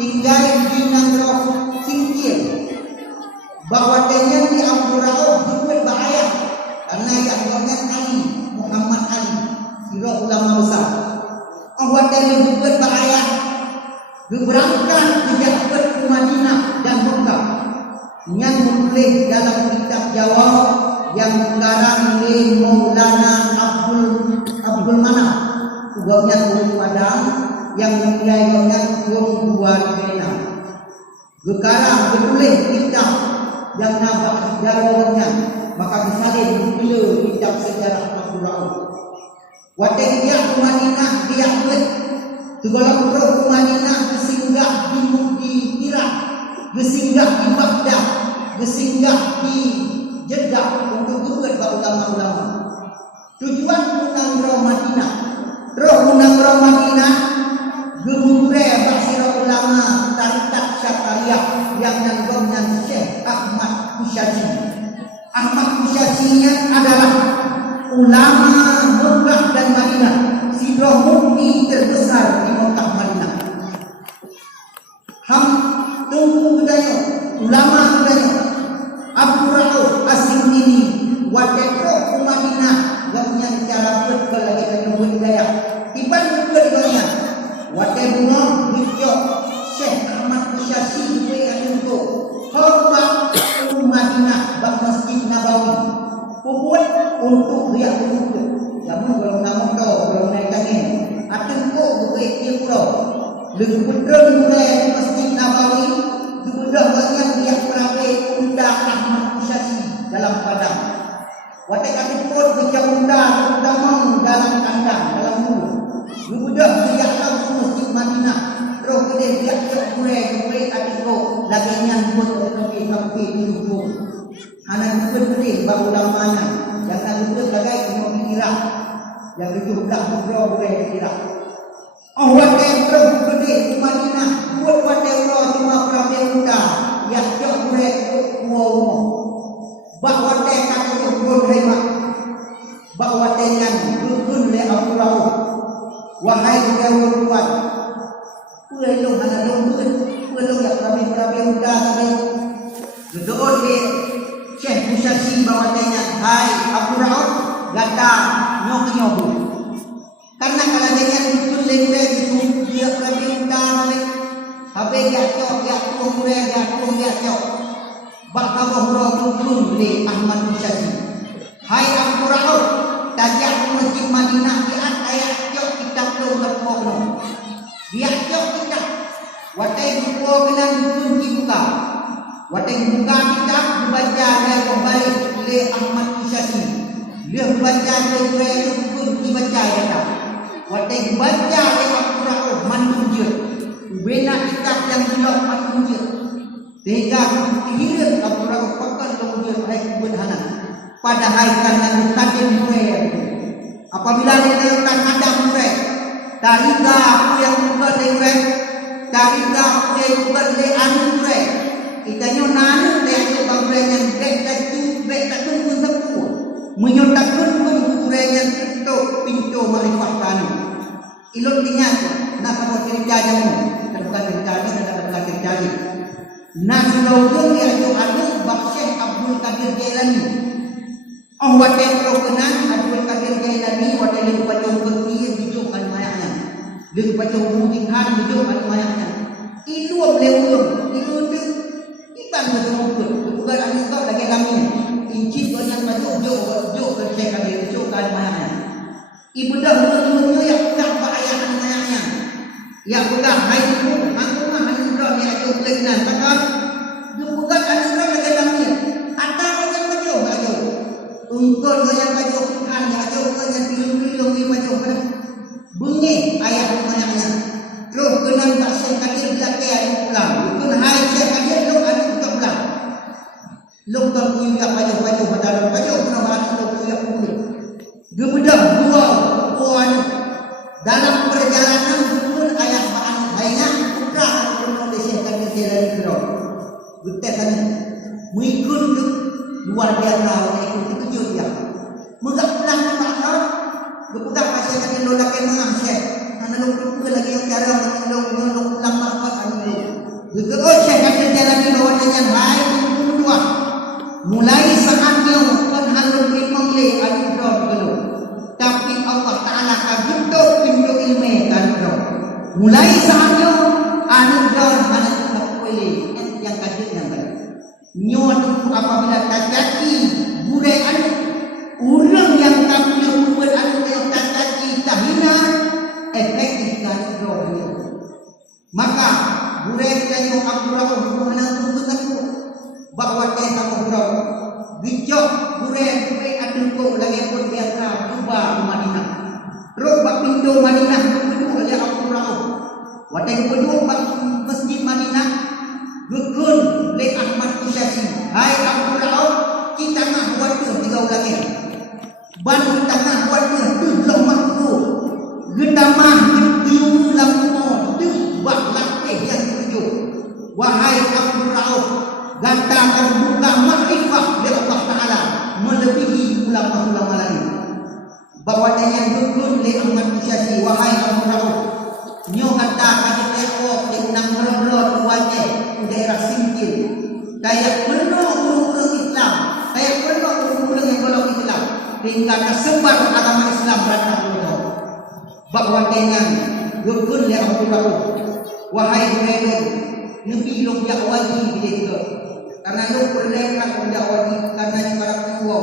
tinggal di Nanggro Singkir bahwa dengan di Abdurrahman juga bahaya karena yang dengan Ali Muhammad Ali sirah ulama besar bahwa dengan juga bahaya berangkat ke Madinah dan Mekah yang menulis dalam kitab Jawa yang sekarang di Maulana Abdul Manaf uganya Gunung Padang yang menjadinya Gunung Buarina sekarang menulis kitab yang nama Jawanya maka misalnya bila kitab sejarah Abdurrahman wadah dia ke Madinah dia buat segala perlu ke Madinah bersinggah di Irak bersinggah di Baghdad bersinggah di Jeddah untuk juga ulama-ulama tujuan undang roh Madinah gemure basira ulama tarikat Syakariyah yang nanggungnya Syekh Ahmad Kusyazi adalah ulama Mekah dan Madinah sirah mufti terbesar di Mekah Madinah tunggu budaya ulama budaya Abdurrahman asing ini wadekro Madinah gamnya cara berkelagi dengan budaya tiban berdoanya wadekro hijau Syekh Ahmad Kusyazi untuk hormat Madinah bak Masjid Nabawi puput untuk dia puput jamun belum namun do belum naik angin atengko bukai kiro lebih betul mulai Masjid Nabawi sudah banyak dia perabe undang Ahmad Kusyazi dalam padang watak atipun kerja undang dalam kandang dalam mulut sudah dia langsung Masjid Madinah terus dia kurai atiko laginya buat sampai tujuh anak betul baru lamanya jangan betul lagai mau Irak yang itu belah kurai Irak watak terus gede Madinah buat watak cuma perabe undang yang jauh kurai wow bahawa tekan itu hebat bahawa dengan rukun le Abdullah wahai dewa tuan pulau hana dombun pulau yang kami udah kami berdoa di Syekh Kusyazi bahawa dengan hai Abdullah gata nyobu karena kalau dengan rukun le itu dia kami udah kami habis dia cok bakal roh di Ahmad Kusyazi hai Abdurrahman tajak Masjid Madinah di ayat jok kitab lo berpono dia jok kitab watai buku kena dibuka watai buka kitab dibaca dan kembali oleh Ahmad Kusyazi dia baca dan dibaca ya watai baca oleh Abdurrahman manunjur bina kitab yang dilok manunjur sehingga kira Abdurrahman pakai kemudian baik berhana padahal karena tadi mulai apabila dikatakan ada mulai tarika aku yang bukan mulai tarika aku yang bukan mulai kita nyonan dari bangsa yang bek pun sepuluh menyatakan mulai yang pintu marifat kami ilot tinggal nak kamu cerita jamu bukan cerita ini bukan cerita ini Nahdlatul yaitu adu Syekh Abdul Qadir Jailani. Wadah rokenan Abdul Qadir Jailani wadah di pacung berti hijau al-mayahnya. Di pacung mutihan hijau al-mayahnya. Itu belum itu iban betul. Bukan ada kau lagi lamnya. Inci banyak maju jo Syekh Qadir jo al-mayahnya. Ibu dah betul yang tak ayah al-mayahnya. Ya bukan hai itu ya itu kelainan maka bukan anugerah lagi lamnya antara yang baju untuk yang baju kan baju yang pilih-pilih di baju bunyi ayat ayatnya terus kenan tak sekali belakang pulang itu hai sekali lu ada untuk pulang lu tak punya baju dalam baju pernah ada lu punya kulit gebedah dua puan dalam perjalanan pun ayat banyak putra dari kerok, bukan mengikut luar biasa mengikut kejut dia. Mudah pulang ke mana? Keputar pasal yang lo lagi mengasyik, mana lo lagi yang cara lo pulang markas anu lo. Betul Syekh kata jalani bahawasanya hai berdua. Mulai saatnya penhalun limang le aludon belum. Tapi Allah Taala kagundo pintu ilmu kaludon. Mulai saatnya aludon anak tak boleh yang kajian ber. Nyon apabila terjadi budaya orang yang kami membuat anu yang terjadi tahina efektif kaludon. Maka budaya kita yang Abdurrahman menang tentu bahwa dia sama burau bijak budaya ada kau lagi pun biasa cuba Madinah terus bak pintu Madinah kedua dia Abdurrahman wadah kedua bak masjid Madinah gukun le Ahmad Kusyasi hai Abdurrahman kita nak buat tu tiga lagi ban kita nak buat tu belum mampu gedamah getiu lampu tu bak latih yang tujuh wahai Abdurrahman gantakan buka makrifah dari Allah Ta'ala melebihi ulama-ulama lain bahwa yang dukun le Ahmad Kusyasi wahai Abdurrahman nyo kata kata teko di nang merod wajah daerah Singkil kayak penuh urung-urung Islam kayak penuh urung-urung yang golong Islam hingga tersebar agama Islam rata-rata bahwa dengan dukun le Abdurrahman wahai Hurairah Nabi long ya wajib dia juga karena lu perlekan untuk wajib karena ni para ketua.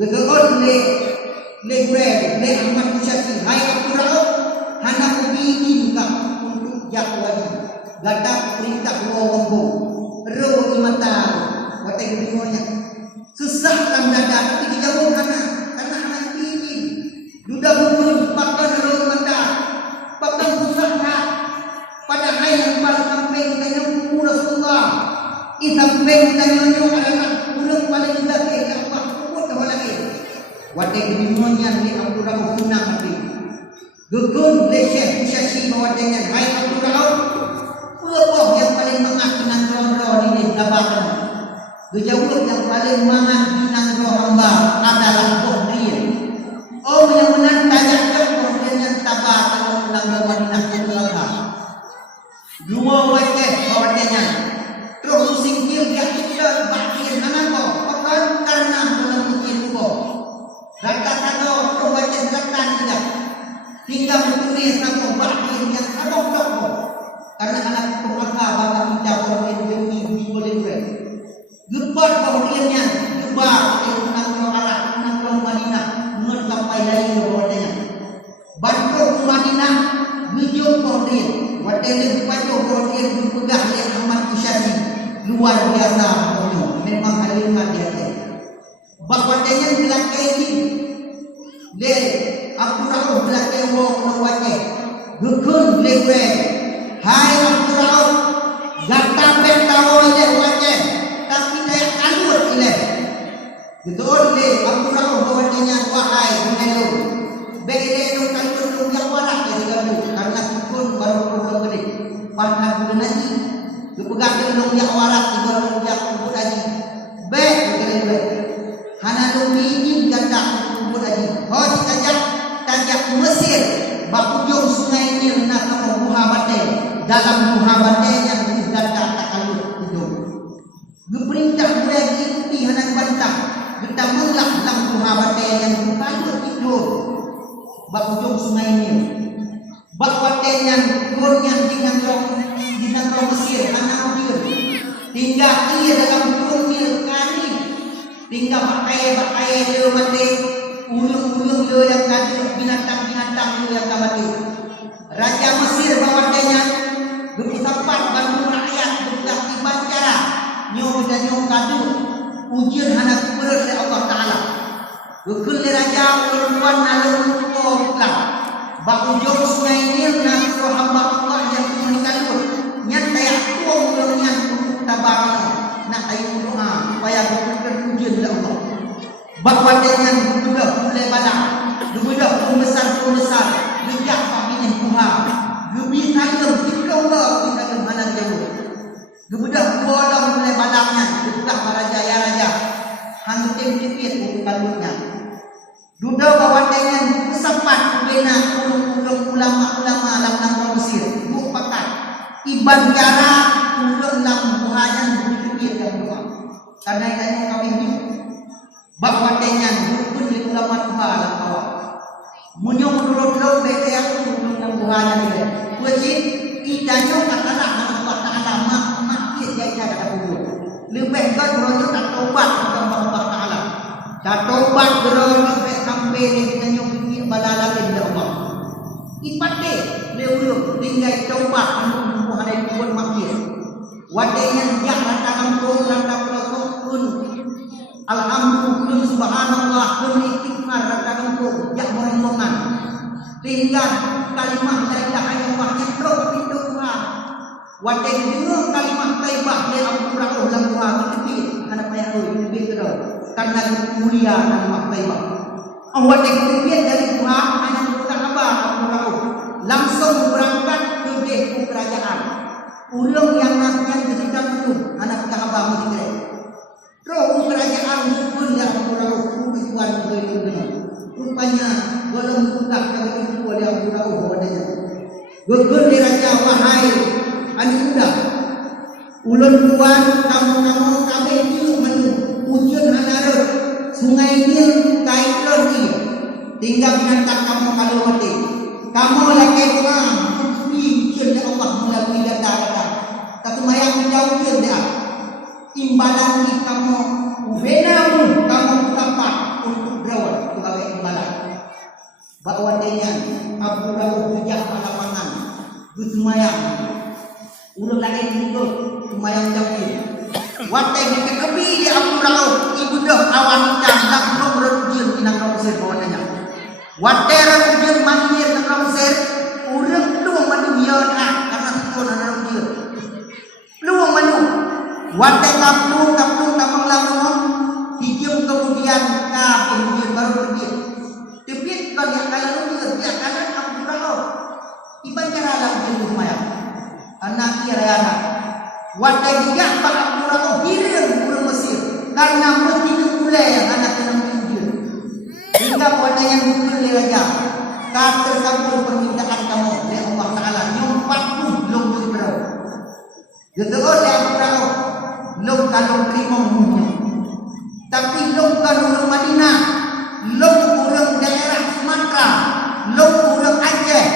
Betul le bread le Ahmad Kusyasi hai Abdurrahman hana ubini ka untuk jak wajib. Gata perintah dua wonggo. Ro imata wate bingonya. Susah kan dada iki jauh hana karena hana ubini. Duda mungkin pakai ro imata. Pakai susah nak pada hari yang paling sampai kita Rasulullah isampai tanyonyo adalah urang paling dake yang mahmud lagi. Wadai bingunnya ni Abdurrahman punang hati. Gukun le Syekh Kusyasi bawadanya hai Abdurrahman. Apa yang paling mengakinan roh ini gabakan. Gejawab yang paling mengakinan roh hamba adalah Bohriya. Oh yang benar banyak Bohriya yang tabah kalau ulang Madinah Kulaka. Dua wajah bawadanya. Terus singkir dia tidak bahagian anak bukan karena mungkin kau. Kata-kata perwajah selatan tidak. Tinggal menulis nama bahagian yang abang kau. Karena anak perwaka bakal mencapai ini boleh buat. Gebar bahagiannya, gebar menang roh Arab, menang roh Madinah, mencapai dari bahagiannya. Bantu Madinah, hujung bahagian. Wadai bantu bahagian berpegang oleh Ahmad Kusyasi. Luar biasa memang aliran dia. Bahwasanya belakang ini le Abdurrahman belakang wong wajah gukun lewe hai Abdurrahman gata betawo je wajah tapi dia alur ile betul le Abdurrahman bahwasanya wahai menelo bele no kalur yang warak jadi gaduh karena gukun baru perlu gede partner nanti kepegang long yang warak tiga long yang kubur aji baik baik hana long ini ganda kubur aji oh tajak Mesir bakujung sungai Nil nak Muhammadin dalam Muhammadin yang ganda takalur hidung geperintah boleh ikuti hana bantah kita mulak dalam Muhammadin yang takalur hidung bakujung sungai Nil bakwaten yang gornya dinang Mesir anak dia tinggal ia dalam turmil kali tinggal pakai dia mati ulung dia yang kali binatang dia yang mati raja Mesir bawatannya bertempat bantu rakyat berkati bancara nyo dan nyo kadu ujian anak berat oleh Allah Taala gukul raja perempuan nalung pulang bakujung sungai Nil nak hamba Allah yang meninggalkan nyata yang tuang ulangnya tabaran nak ayu doa supaya berputar ujian oleh Allah bahwa dengan sudah mulai balang sudah besar bijak paminin Tuhan gebi kalem kita Allah kita ke mana jauh gebudak bolang mulai balangnya gebudak para raja hantu tempit untuk kalutnya duda bawa dengan kesempat bina ulama-ulama dalam Mesir bukan iban cara dia yang doa. Karena itu kami ini bahawa dengan rukun di ulama Tuhan dan bawah. Munyong dulu bete yang menang Tuhan ini. Wajib idanyo katalah Allah Taala mak dia kata kubur. Lebih kan rojo tak tobat kepada Allah Taala. Tak tobat rojo sampai idanyo ini balala kepada Allah. Ipate leulo tinggal tobat untuk hari kubur makin. Wadenya yang rata kampung pun alhamdulillah subhanallah pun istighfar rata kampung yang merenungan tinggal kalimat la ilaha illallah yang terus pintu Tuhan wadenya dengar kalimat taibah yang Al-Quran dalam Tuhan tapi anak payah lebih terus karena mulia kalimat taibah wadenya kemudian dari Tuhan anak bukan apa Al-Quran langsung berangkat ke kerajaan. Ulang yang nantian ketika itu anak sahabat mesti. Roh kerajaan pun yang berlaku tujuan begitu. Rupanya belum buka kalau itu oleh Abu wadanya. Gugur di raja wahai anuda. Ulun tuan kamu kami itu menu ujun anarut sungai Nil kaitron ini. Tinggal menantang kamu kalau mati. Kamu lagi tuan ujun Allah melalui data. Tapi mayang jauh dia imbalan ni kamu ubenamu kamu dapat untuk berawal sebagai imbalan bahawa dia Abu Dawud sejak pada mangan bersemayang ulang lagi itu semayang jauh watai dia kekebi dia Abu Dawud ibu dah awan hitam dan berujun di nak Mesir bawannya watai berujun mandir nak Mesir urang tu manusia karena itu nak Mesir luang manu watai kampung tamang lamun hijau kemudian kemudian baru pergi tapi kalau yang kalau dia akan Abu Dawud iban cara lagi rumah anak kira watai dia Pak Abu Dawud hilang pulang Mesir karena mesti mulai anak kena menjur hingga watai yang betul dia raja kata kabul permintaan kamu oleh Allah Taala nyompat pun belum berau betul oleh Abu Dawud long kalau terima umumnya tapi long kalau Madinah long orang daerah Sumatera long orang Aceh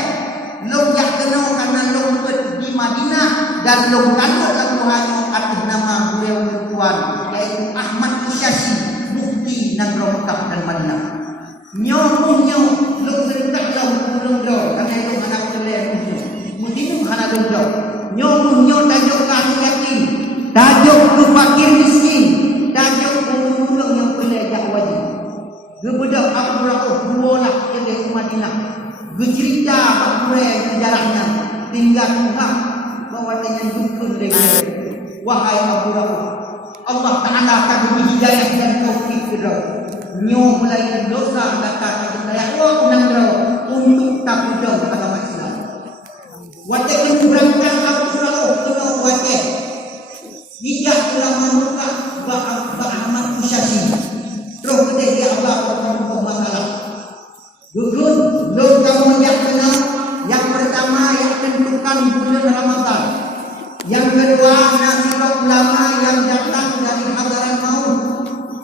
long yang kenal karena long di Madinah dan long kalau hanya atas nama beliau tuan yaitu Ahmad Isyasi mufti negara Mekah dan Madinah nyomunya long serentak long karena itu anak kalian mesti hana long nyomunya tajuk kami yakin tajuk tu fakir miskin tajuk ulung yang pelajar wajib gebedak Abu Dawud bualah ke Madinah bercerita apa sejarahnya tinggal Tuhan bahawa dengan dukun dengan wahai Abu Dawud Allah Ta'ala akan beri hidayah dan taufik kepada nyo mulai dosa kata hidayah unang untuk tak jauh agama Islam wajib berangkat Abu Dawud kena wajib dia ulama muka Ahmad Isyasi terus ketika dia apa masalah duduk lo kamu yang kenal yang pertama yang tentukan bulan Ramadan yang kedua nasihat ulama yang datang dari hadarat maut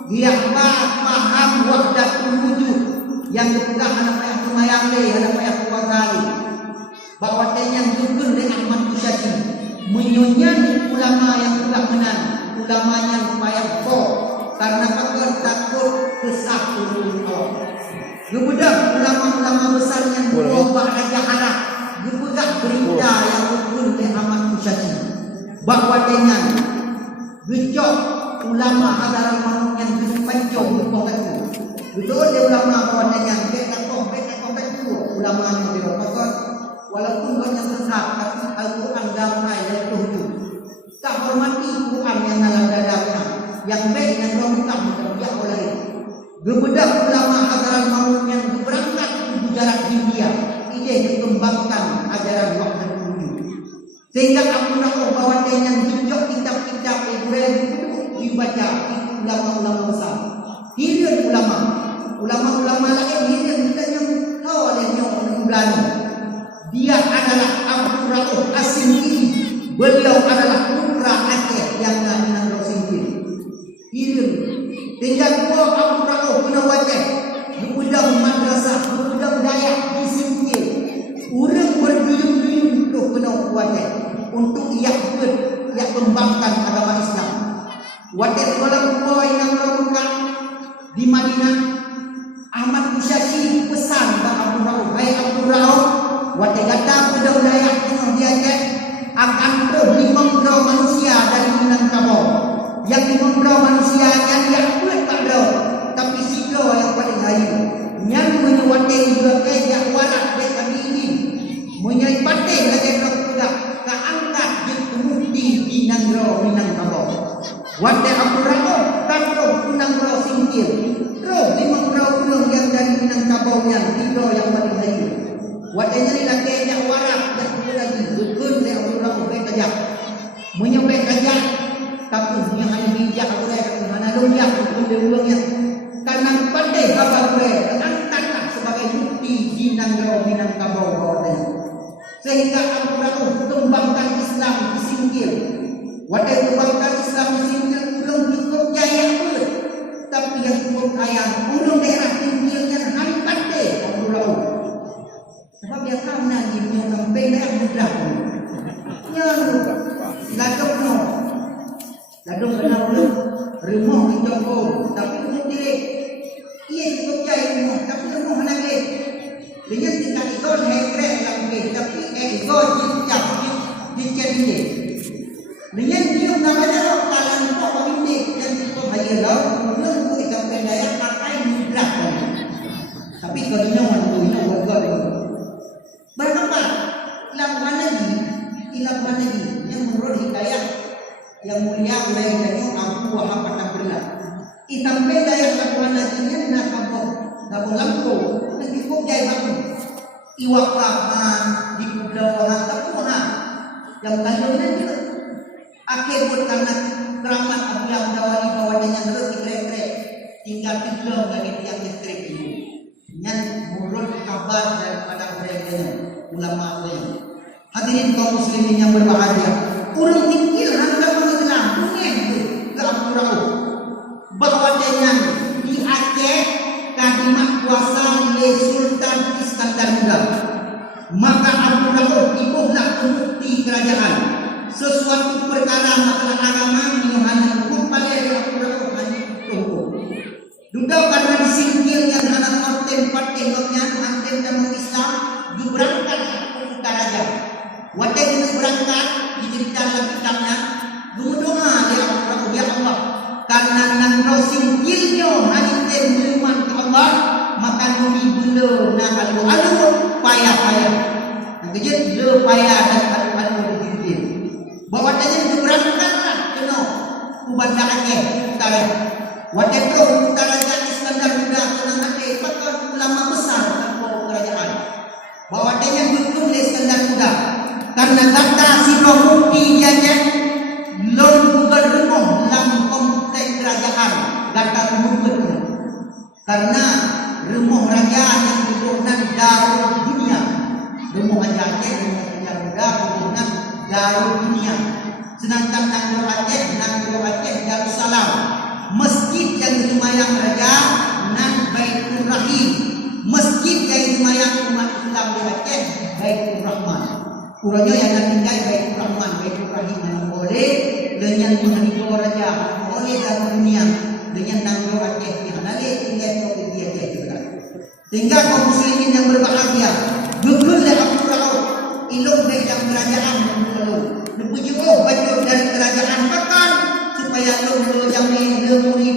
dia paham wahdatul wujud yang dipegang anak ayah Tumayang anak ayah Kuwazali bahawa yang duduk dengan Ahmad Isyasi menyunyani ulama yang sudah menang ulama yang payah kok karena akan takut kesah turun Allah kemudian ulama-ulama besar yang berubah raja harap juga berita yang betul oleh Ahmad Isyasi bahawa dengan gejok ulama hadaran manusia yang dipancung untuk itu betul dia ulama bahawa dengan beta kompet itu ulama yang dirokok walaupun banyak sesat tapi Al-Quran damai dan tujuh tak hormati Quran yang dalam dadanya yang baik yang lengkap dia oleh gebedak ulama hadaran maut yang berangkat ke jarak India ide dikembangkan ajaran wahdatul wujud sehingga Abu Dawud bahawa yang tunjuk kitab-kitab Ibrahim dibaca ulama-ulama besar hilir ulama-ulama lain hilir kita yang tahu oleh yang belani dia adalah Abu Dawud As-Sindi beliau adalah putra Aceh yang dari Nangro ia ikut, ia kembangkan agama Islam. Wadah walau boy yang Mekah di Madinah, Ahmad Musyasi pesan kepada Abu Rauf, hai Abu Rauf, wadah kata pada wilayah kuno dia akan dimembrau manusia dari Minangkabau. Yang dimembrau manusianya dia kuat pada, tapi silo yang paling hayu. Yang menyuatin juga yang warak dia kami ini, menyaipatin lagi roh kuda, keangkat yang kemukti di Nanggro Minangkabau. Wadah Abu Rauf kandung kunang roh singkir, roh dimembrau ulung yang dari Minangkabau yang silo yang paling hayu. Wadahnya ni lagi yang warak dan kuda lagi, dukun dia Abu Rauf baik aja, menyobek aja. Tapi yang ada bijak aku dah mana lumia ulung yang karena pandai kabar gue angkatlah sebagai bukti di Nanggro Minangkabau bawahnya, sehingga Abu Rauf kembangkan Islam di Singkil. Wadah kembangkan Islam di Singkil belum cukup jaya pun, tapi yang cukup kaya ulung daerah Singkil yang hari pandai Abu Rauf. Sebab dia tahu nanti punya sampai daerah mudah pun yang ladok no ladok kenal belum rumah di Jogja, tapi rumah dia ia cukup jaya rumah, tapi rumah lagi dengan tingkat ikon hekrek lagi, tapi ikon jicap jicap ini dengan dia namanya roh kalan kok ini dan cukup hanya roh belum kita pendaya pakai mudah pun, tapi kalau nyaman bergabung berapa ilapan lagi yang menurut hikayat yang mulia mulai dari Abu Wahab Patanggelar. Itam beda yang lakukan lagi nak kabung lampu, nanti kok jai baku. Iwak kapan di pulau tapuhan yang kandungnya juga. Akhir buat karena keramat Abu yang dawali bawahnya terus dikrek-krek, tinggal tidur dari tiang listrik itu. Yang mulut kabar daripada mereka ulama ini. Hadirin kaum muslimin yang berbahagia, urang tingkil hendak mengelam mungkin ke Abu Rauf bahwa dengan di Aceh kadimat kuasa oleh Sultan Iskandar Muda, maka Abu Rauf ibulah pembukti kerajaan sesuatu perkara masalah agama yang hukum pada Abu Rauf hanya hukum. Duda karena disingkirnya anak konten patengoknya anten dan Islam diberangkat ke raja. Wadah kita berangkat dicerita dalam kitabnya, berdoa ya Allah, karena Nanggro singkirnya hanya beriman ke Allah, maka kami belum nak alu payah. Kejut belum payah dan alu dikir. Bawa tanya berangkatlah kena kubanda Aceh utara. Wadah tu utara Iskandar Muda kena ada pakar ulama besar dalam kerajaan. Bawa tanya betul Iskandar Muda. Karena kata si Romuti jajan lon gubernur dalam kompleks kerajaan kata gubernur karena rumah raja yang dibangun Darul Dunia, rumah raja Aceh, rumah raja muda bangunan Darul Dunia. Sedangkan Nanggro Aceh Darussalam, masjid yang dimayang raja nan Baitur Rahim, masjid yang dimayang umat Islam di Aceh Baitur Rahman. Kurangnya yang nak tinggal Baitur Rahman, Baitur Rahim yang boleh dengan menghibur raja, boleh dalam dunia dengan Nanggro Aceh yang nanti tinggal provinsi Aceh juga. Sehingga kaum muslimin yang berbahagia, gugurlah Abu Rauf, ilmu yang kerajaan berlalu. Dipujuk baju dari kerajaan makan supaya lo jamin lemuri.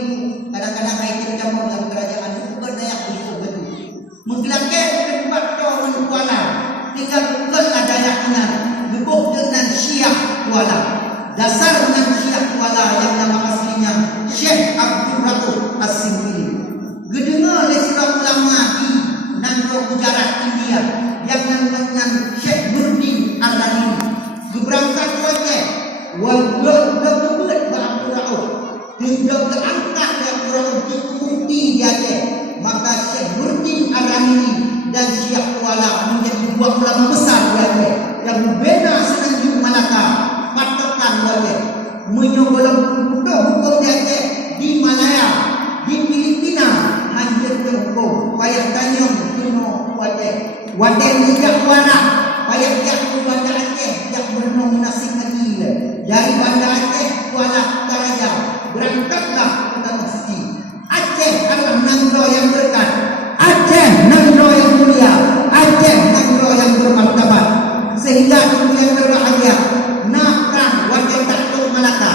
Kadang-kadang kaitan jamu dalam kerajaan itu berdaya begitu betul. Menggelakkan tempat orang kuala. Tinggal bukan ada yakinan lebih dengan Syiah Kuala. Dasar dengan Syiah Kuala yang nama aslinya Syekh Abdul Rauf As-Singkili. Gedengar oleh seorang ulama di Nanggro Gujarat India yang namanya Syekh Nurdin Al-Rahimi. Berangkat wajah wajah berbuat Abdul Rauf. Tidak terangkat Abdul Rauf dikuti dia. Maka Syekh Nurdin Al-Rahimi dan Syiah Kuala menjadi dua ulama besar yang berbeda semenanjung Malaka, patokan wajah menyogolong hukum dia di Malaya, di Filipina, hancur hukum payah tanyong kuno wajah tidak kuala payah jak wajah Aceh yang bernominasi lagi dari Banda Aceh Kuala Karaja berangkatlah ke tanah suci. Aceh adalah negara yang berkat, Aceh negara yang mulia, Aceh negara yang bermartabat, sehingga itu yang berbahagia nak perang wajah takluk Malaka,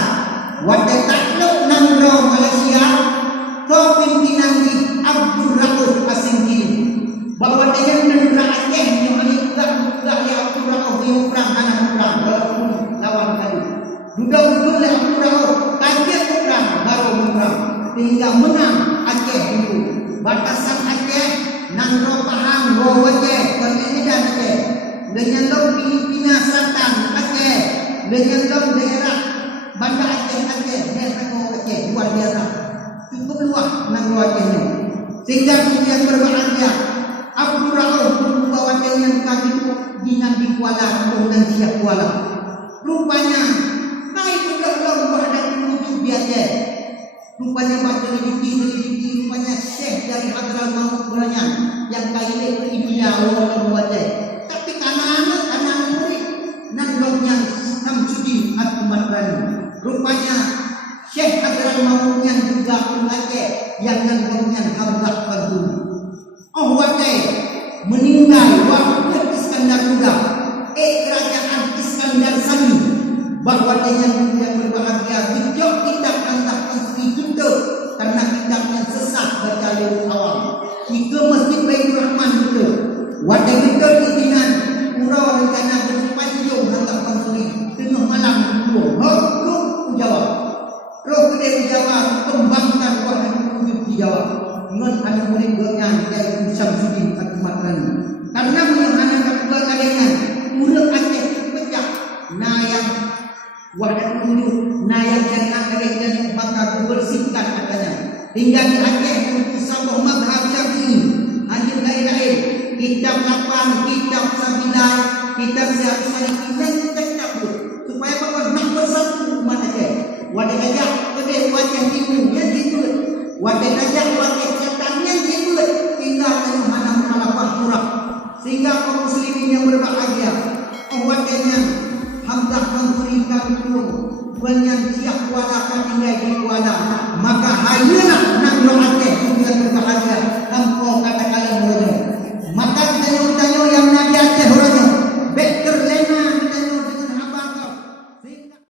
wajah takluk negara Malaysia, kepimpinan di Abdul Rauf Asingkiri, bahwa dengan negara Aceh yang juga ya Abdul Rauf yang perang anak perang lawan tadi. Duduk oleh Abdul Rauf kaget perang baru perang sehingga menang Aceh itu. Batasan Aceh Nangro Pahang Wajah Permendan Aceh dengan Filipina Selatan Aceh dengan daerah Banda Aceh daerah Aceh luar biasa, cukup luas Nangro Aceh ini, sehingga kemudian berbahagia Abdul Rauf membawa dengan kami dengan di Kuala dan siap Kuala. Rupanya naik ke lomba dan menuju biasa. Rupanya baca sedikit rupanya Syekh dari Hadramaut Beranyang yang kaya ke India orang wajah. Tapi kanan murid nanggapnya Samsudin Ahmad Rani. Rupanya Syekh Hadramaut yang juga Aceh yang nanggapnya Hamzah Fadul. Oh wajah meninggal waktu Iskandar Muda, kerajaan Iskandar Sani, bahwa dengan yang berbahagia bijak kitab tentang istri kita karena kitabnya sesat berjalur awam. Kita Masjid Baitur Rahman kita, wadah kita pimpinan Pura rencana bersepanjang hantar konsuli tengah malam dulu. Belum jawab. Roh kedai Jawa kembangkan wadah menuju di Jawa. Dengan ada murid bernya dari Samsudin Ahmad Rani. Karena mengenai kedua kalinya murid Aceh pecah. Nah yang wadah menuju, nah yang jannah kalian bakal bersihkan katanya. Hingga di Aceh menuju Sabah Madhab Syafi'i. Anjur lain-lain kitab 8, kitab 9, kitab Syafi'i dan kitab supaya bapak nak bersatu umat Aceh. Wadah gajah kedai wajah timur yang timur, wadah gajah wajah setannya timur, tinggal dengan mana malapah murah, sehingga kaum muslimin yang berbahagia wadahnya Hamzah memberikan turun banyak siap kuala tinggal di kuala, maka hayalah nak doa